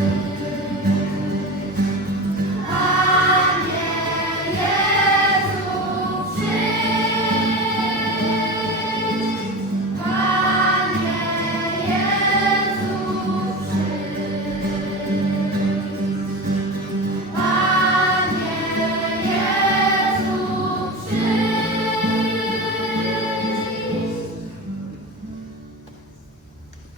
Thank you.